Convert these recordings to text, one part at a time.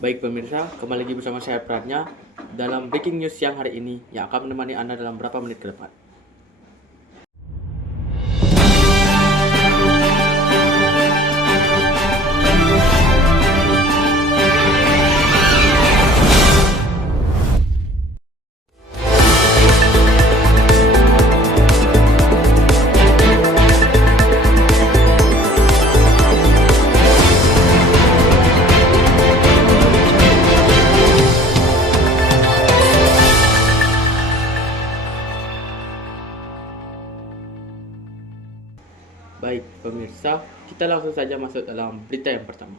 Baik pemirsa, kembali lagi bersama saya Pratnya dalam breaking news siang hari ini yang akan menemani Anda dalam beberapa menit ke depan. Baik pemirsa, kita langsung saja masuk dalam berita yang pertama.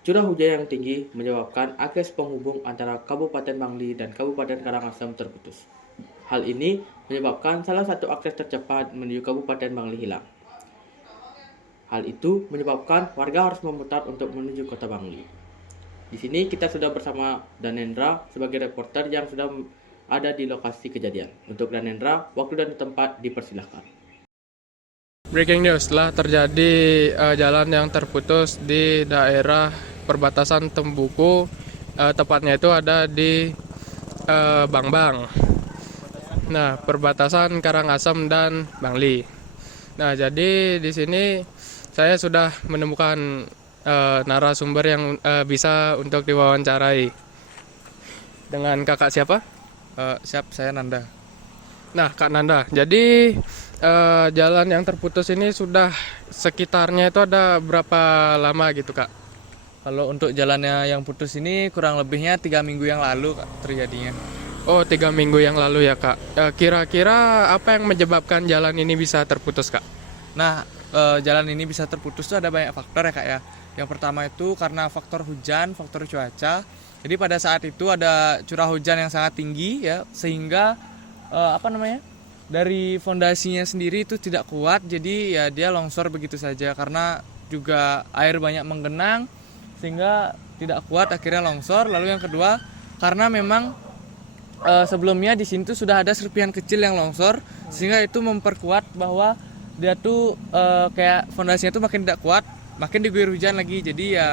Curah hujan yang tinggi menyebabkan akses penghubung antara Kabupaten Bangli dan Kabupaten Karangasem terputus. Hal ini menyebabkan salah satu akses tercepat menuju Kabupaten Bangli hilang. Hal itu menyebabkan warga harus memutar untuk menuju kota Bangli. Di sini kita sudah bersama Danendra sebagai reporter yang sudah ada di lokasi kejadian. Untuk Danendra, waktu dan tempat dipersilahkan. Breaking news, telah terjadi jalan yang terputus di daerah perbatasan Tembuku, tepatnya itu ada di Bangbang. Nah, perbatasan Karangasem dan Bangli. Nah, jadi di sini saya sudah menemukan narasumber yang bisa untuk diwawancarai. Dengan kakak siapa? Siap, saya Nanda. Nah, Kak Nanda, jadi jalan yang terputus ini sudah sekitarnya itu ada berapa lama gitu, Kak? Kalau untuk jalannya yang putus ini kurang lebihnya 3 minggu yang lalu Kak, terjadinya. Oh, 3 minggu yang lalu ya, Kak. Kira-kira apa yang menyebabkan jalan ini bisa terputus, Kak? Nah, jalan ini bisa terputus itu ada banyak faktor ya Kak ya. Yang pertama itu karena faktor hujan, faktor cuaca. Jadi pada saat itu ada curah hujan yang sangat tinggi ya, sehingga dari fondasinya sendiri itu tidak kuat, jadi ya dia longsor begitu saja karena juga air banyak menggenang sehingga tidak kuat, akhirnya longsor. Lalu yang kedua karena memang sebelumnya di sini tuh sudah ada serpihan kecil yang longsor sehingga itu memperkuat bahwa dia tuh kayak fondasinya tuh makin tidak kuat, makin diguyur hujan lagi, jadi ya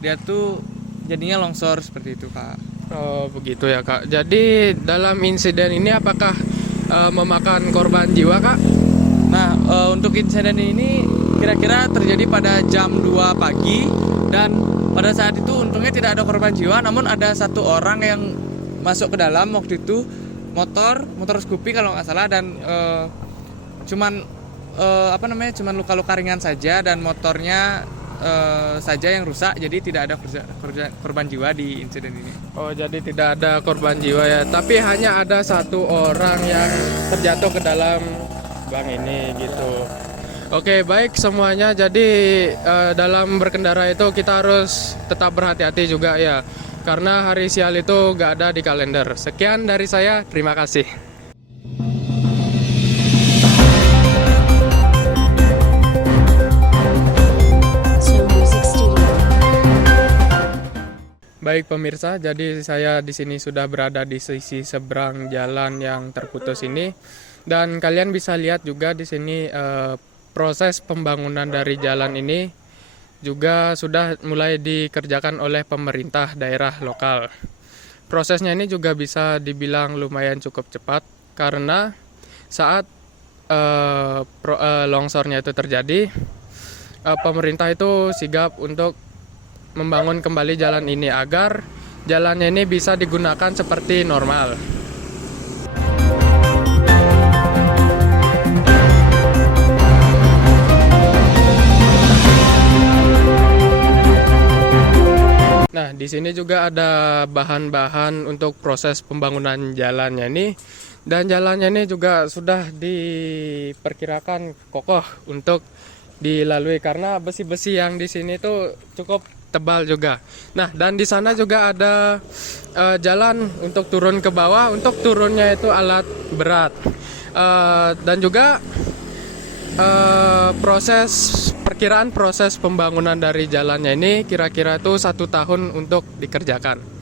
dia tuh jadinya longsor seperti itu Kak. Oh, begitu ya, Kak. Jadi dalam insiden ini apakah memakan korban jiwa, Kak? Nah, untuk insiden ini kira-kira terjadi pada jam 2 pagi dan pada saat itu untungnya tidak ada korban jiwa, namun ada satu orang yang masuk ke dalam waktu itu motor Scoopy kalau nggak salah, dan cuman luka-luka ringan saja dan motornya saja yang rusak, jadi tidak ada korban jiwa di insiden ini. Oh, jadi tidak ada korban jiwa ya, tapi hanya ada satu orang yang terjatuh ke dalam bang ini gitu. Oke, baik semuanya. Jadi dalam berkendara itu kita harus tetap berhati-hati juga ya, karena hari sial itu gak ada di kalender. Sekian dari saya, terima kasih. Baik pemirsa, jadi saya di sini sudah berada di sisi seberang jalan yang terputus ini, dan kalian bisa lihat juga di sini proses pembangunan dari jalan ini juga sudah mulai dikerjakan oleh pemerintah daerah lokal. Prosesnya ini juga bisa dibilang lumayan cukup cepat karena saat longsornya itu terjadi, pemerintah itu sigap untuk membangun kembali jalan ini agar jalannya ini bisa digunakan seperti normal. Nah, di sini juga ada bahan-bahan untuk proses pembangunan jalannya ini, dan jalannya ini juga sudah diperkirakan kokoh untuk dilalui karena besi-besi yang di sini itu cukup tebal juga. Nah, dan di sana juga ada jalan untuk turun ke bawah. Untuk turunnya itu alat berat. Dan juga perkiraan proses pembangunan dari jalannya ini kira-kira itu 1 tahun untuk dikerjakan.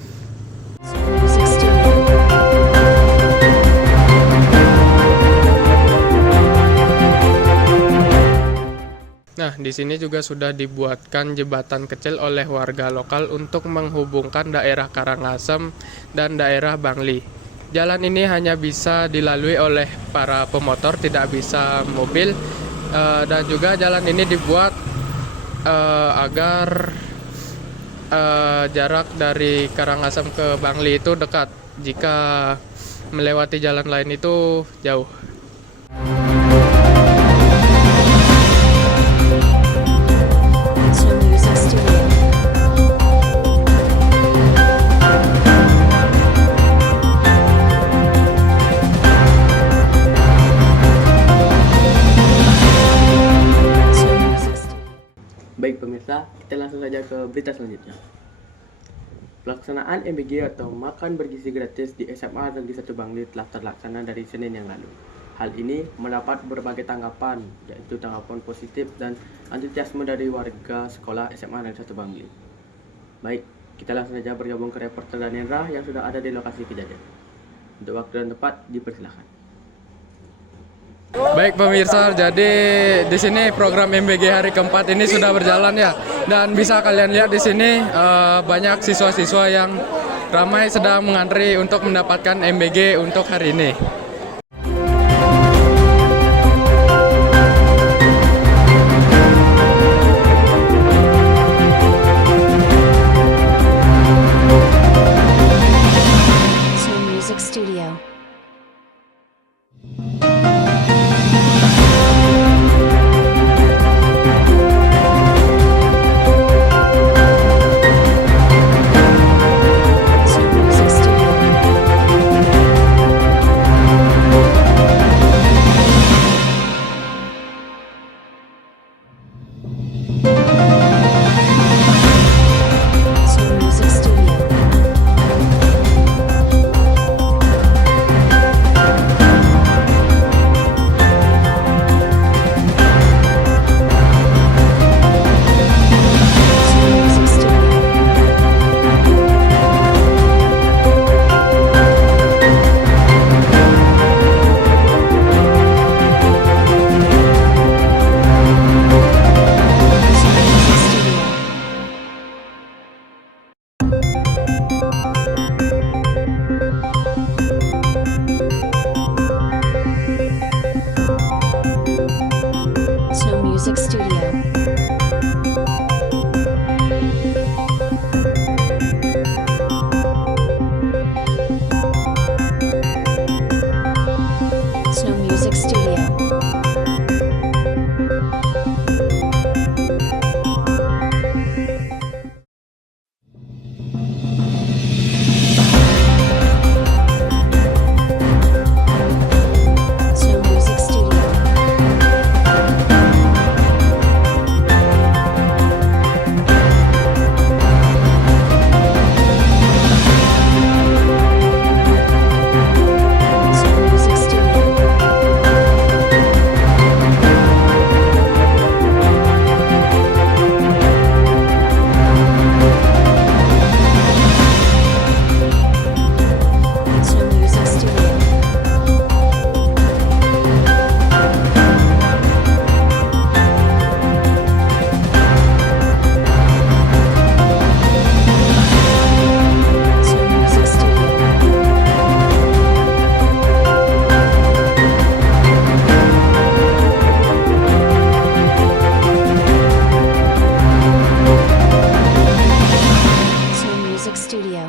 Nah, di sini juga sudah dibuatkan jembatan kecil oleh warga lokal untuk menghubungkan daerah Karangasem dan daerah Bangli. Jalan ini hanya bisa dilalui oleh para pemotor, tidak bisa mobil. Dan juga jalan ini dibuat agar jarak dari Karangasem ke Bangli itu dekat. Jika melewati jalan lain itu jauh. Snow Music Studio. Snow Music Studio. Baik pemirsa, kita langsung saja ke berita selanjutnya. Pelaksanaan MBG atau Makan Bergizi Gratis di SMA Negeri 1 Bangli telah terlaksana dari Senin yang lalu. Hal ini mendapat berbagai tanggapan, yaitu tanggapan positif dan antusiasme dari warga sekolah SMA Negeri 1 Bangli. Baik, kita langsung saja bergabung ke reporter Danendra yang sudah ada di lokasi kejadian. Untuk waktu dan tempat, dipersilakan. Baik pemirsa, jadi di sini program MBG hari keempat ini sudah berjalan ya, dan bisa kalian lihat di sini banyak siswa-siswa yang ramai sedang mengantri untuk mendapatkan MBG untuk hari ini. Snow Music Studio. Snow Music Studio. Snow Music Studio. Snow Music Studio. Snow Music Studio. Snow Music Studio. Snow Music Studio. Snow Music Studio. Snow Music Studio. Snow Music Studio. Snow Music Studio. Snow Music Studio. Snow Music Studio.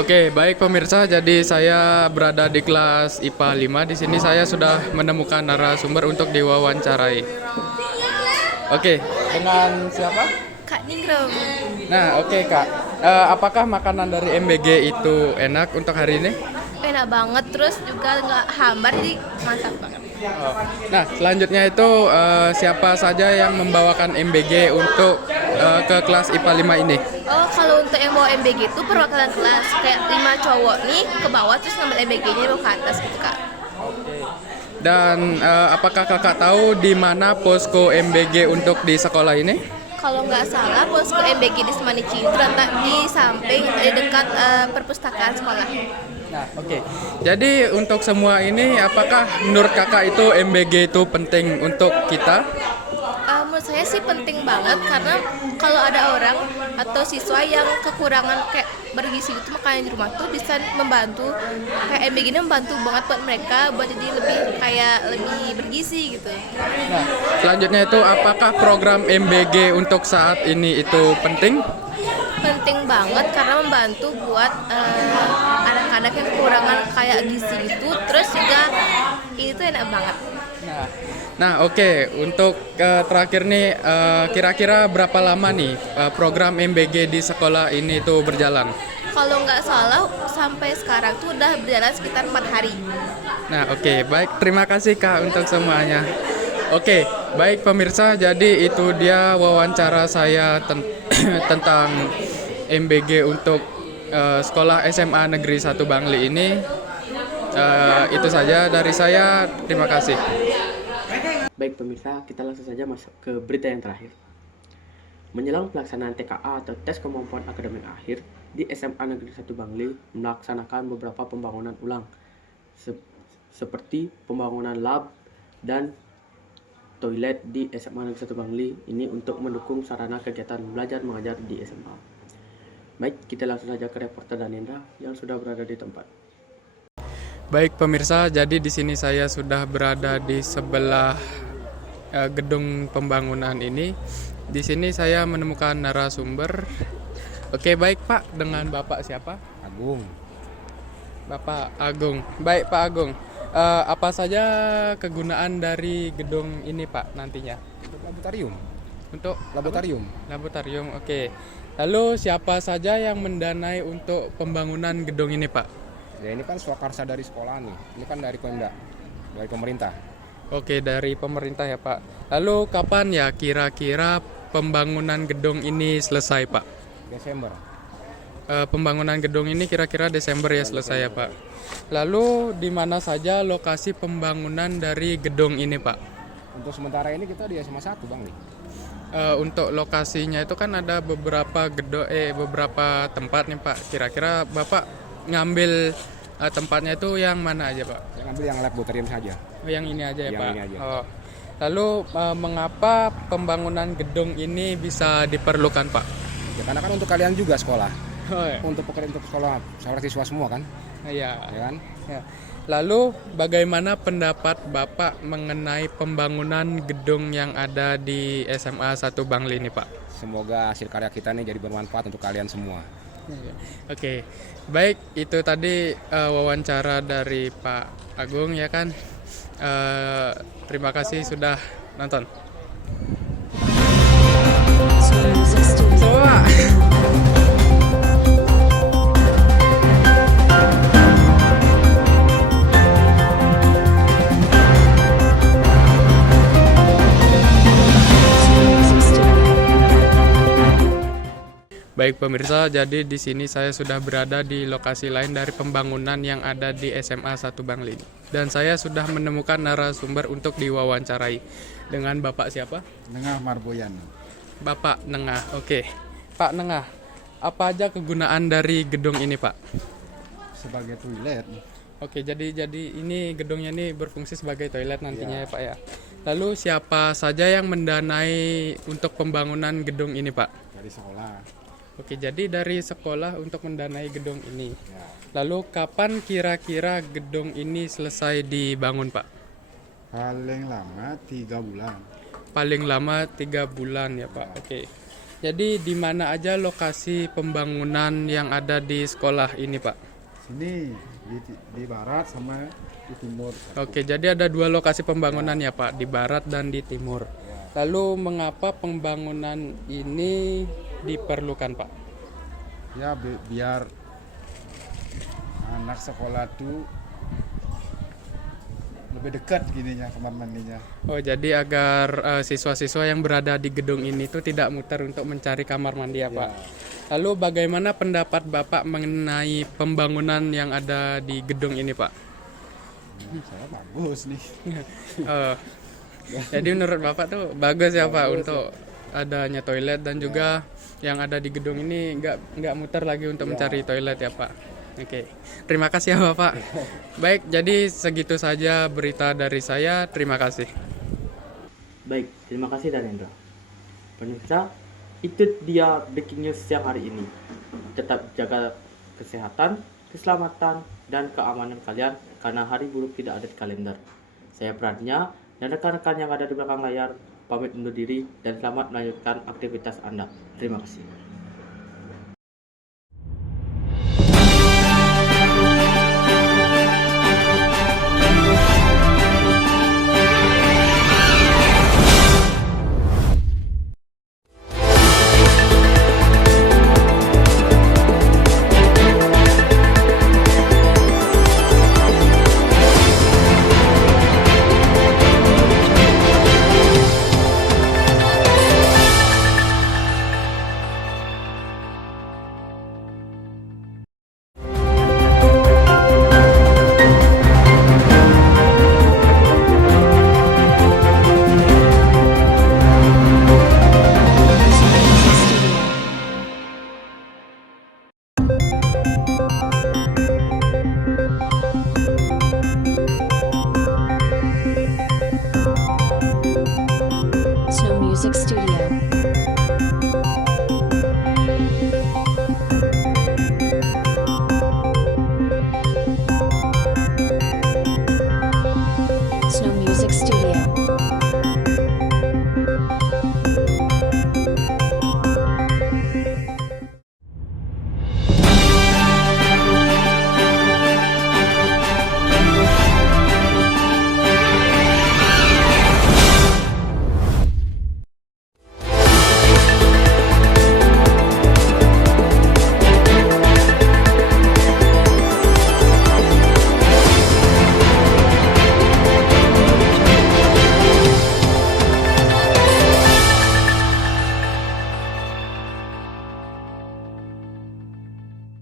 Oke, baik pemirsa, jadi saya berada di kelas IPA 5. Di sini saya sudah menemukan narasumber untuk diwawancarai. Oke, dengan siapa? Kak Ningrum. Nah, oke Kak. Apakah makanan dari MBG itu enak untuk hari ini? Enak banget, terus juga nggak hambar, jadi mantap banget. Oh. Nah, selanjutnya itu siapa saja yang membawakan MBG untuk ke kelas IPA 5 ini? Oh, kalau untuk yang bawa MBG itu perwakilan kelas kayak 5 cowok nih ke bawah terus ngambil MBG-nya bawa ke atas gitu kak. Dan apakah kakak tahu di mana posko MBG untuk di sekolah ini? Kalau nggak salah posko MBG di Semanici itu terletak di samping dekat perpustakaan sekolah. Nah, oke. Jadi untuk semua ini, apakah menurut kakak itu MBG itu penting untuk kita? Menurut saya sih penting banget karena kalau ada orang atau siswa yang kekurangan kayak bergizi itu makanan di rumah tuh bisa membantu kayak MBG ini membantu banget buat mereka buat jadi lebih bergizi gitu. Nah, selanjutnya itu apakah program MBG untuk saat ini itu penting? Penting banget karena membantu buat anak-anak yang kekurangan kayak gizi itu, terus juga ini tuh enak banget. Nah, oke. Untuk terakhir nih, kira-kira berapa lama nih program MBG di sekolah ini itu berjalan? Kalau nggak salah sampai sekarang tuh udah berjalan sekitar 4 hari. Nah, oke. Baik, terima kasih Kak untuk semuanya. Oke, baik pemirsa, jadi itu dia wawancara saya tentang MBG untuk sekolah SMA Negeri 1 Bangli ini. Itu saja dari saya, terima kasih. Baik pemirsa, kita langsung saja masuk ke berita yang terakhir. Menjelang pelaksanaan TKA atau tes kemampuan akademik akhir di SMA Negeri 1 Bangli melaksanakan beberapa pembangunan ulang seperti pembangunan lab dan toilet di SMA Negeri 1 Bangli ini untuk mendukung sarana kegiatan belajar mengajar di SMA. Baik, kita langsung saja ke reporter Danendra yang sudah berada di tempat. Baik pemirsa, jadi di sini saya sudah berada di sebelah gedung pembangunan ini. Di sini saya menemukan narasumber. Oke, baik Pak, dengan Bapak siapa? Agung. Bapak Agung. Baik Pak Agung. Apa saja kegunaan dari gedung ini Pak nantinya? Untuk laboratorium. Untuk Laboratorium. laboratorium. Oke. Lalu siapa saja yang mendanai untuk pembangunan gedung ini Pak? Ya ini kan swakarsa dari sekolah nih. Ini kan dari Pemda, dari pemerintah. Oke, dari pemerintah ya Pak. Lalu kapan ya kira-kira pembangunan gedung ini selesai Pak? Desember. Pembangunan gedung ini kira-kira Desember ya selesai ya Pak. Lalu di mana saja lokasi pembangunan dari gedung ini Pak? Untuk sementara ini kita di SMA 1 Bang nih. Untuk lokasinya itu kan ada beberapa beberapa tempat nih Pak. Kira-kira Bapak ngambil tempatnya itu yang mana aja Pak? Yang ambil yang laboratorium saja. Oh, yang ini aja ya Yang Pak? ini aja. Oh. Lalu mengapa pembangunan gedung ini bisa diperlukan Pak? Ya karena kan untuk kalian juga sekolah. Oh, ya. Untuk pekerjaan untuk sekolah, saudara siswa semua kan? Iya. Ya kan? Ya. Lalu bagaimana pendapat Bapak mengenai pembangunan gedung yang ada di SMA 1 Bangli ini Pak? Semoga hasil karya kita nih jadi bermanfaat untuk kalian semua. Oke, baik itu tadi wawancara dari Pak Agung ya kan. Terima kasih sudah nonton. Snow Music Studio. Snow Music Studio. Baik pemirsa, jadi di sini saya sudah berada di lokasi lain dari pembangunan yang ada di SMA 1 Bangli. Dan saya sudah menemukan narasumber untuk diwawancarai. Dengan Bapak siapa? Nengah Marboyan. Bapak Nengah. Oke. Pak Nengah, apa aja kegunaan dari gedung ini, Pak? Sebagai toilet. Oke, jadi ini gedungnya ini berfungsi sebagai toilet nantinya ya, Pak ya. Lalu siapa saja yang mendanai untuk pembangunan gedung ini, Pak? Dari sekolah. Oke, jadi dari sekolah untuk mendanai gedung ini. Ya. Lalu kapan kira-kira gedung ini selesai dibangun, Pak? Paling lama 3 bulan. Paling lama 3 bulan ya, Pak. Oke. Jadi di mana aja lokasi pembangunan yang ada di sekolah ini, Pak? Sini di barat sama di timur. Oke, jadi ada 2 lokasi pembangunan ya, Pak, di barat dan di timur. Lalu mengapa pembangunan ini diperlukan, Pak? Ya biar anak sekolah tuh lebih dekat gininya kamar mandinya. Oh, jadi agar siswa-siswa yang berada di gedung ini tuh tidak muter untuk mencari kamar mandi ya, Pak. Lalu bagaimana pendapat Bapak mengenai pembangunan yang ada di gedung ini, Pak? Saya bagus nih. Eh, jadi menurut Bapak tuh bagus ya, Pak, untuk adanya toilet dan juga yang ada di gedung ini nggak muter lagi untuk mencari toilet ya, Pak. Oke, terima kasih ya Bapak. Baik, jadi segitu saja berita dari saya. Terima kasih. Baik, terima kasih Danendra. Pemirsa, itu dia breaking news siang hari ini. Tetap jaga kesehatan, keselamatan, dan keamanan kalian karena hari buruk tidak ada di kalender. Saya Pradnya dan rekan-rekan yang ada di belakang layar pamit undur diri dan selamat melanjutkan aktivitas Anda. Terima kasih.